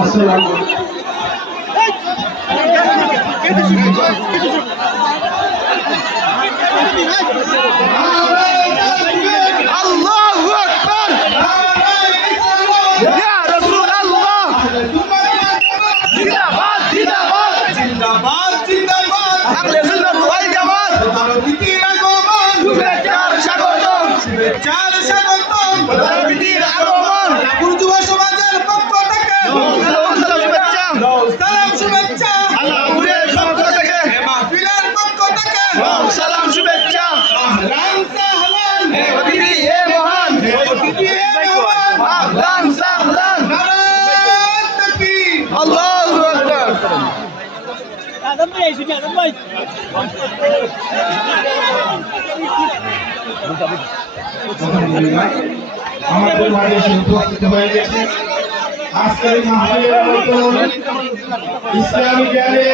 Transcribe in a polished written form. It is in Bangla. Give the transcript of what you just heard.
আসসালামু আল্লাহু আকবার ইয়া রাসূলুল্লাহ জিন্দাবাদ জিন্দাবাদ জিন্দাবাদ জিন্দাবাদ আহলে সুন্নাত ওয়াল জামাত রাজনীতির আগমন শুভেচ্ছার স্বাগতম শুভেচ্ছার স্বাগতম রাজনীতির আগমন রামপুর যুব সমাজের পক্ষ থেকে শুভেচ্ছা সালাম শুভেচ্ছা আল্লাহর পক্ষ থেকে মাহফিলের পক্ষ থেকে সালাম শুভেচ্ছা আহলান সাহলান হে অতিথি হে মহান অতিথি হে মেহমান আহলান সাহলান নারায়ে তাকবীর আল্লাহু আকবার আদম ভাই শুনি আদম ভাই আমাদের মাঝে এসে উপস্থিত হয়ে গেছে আজকের মাহফিলের মতো ইসলামী জ্ঞানে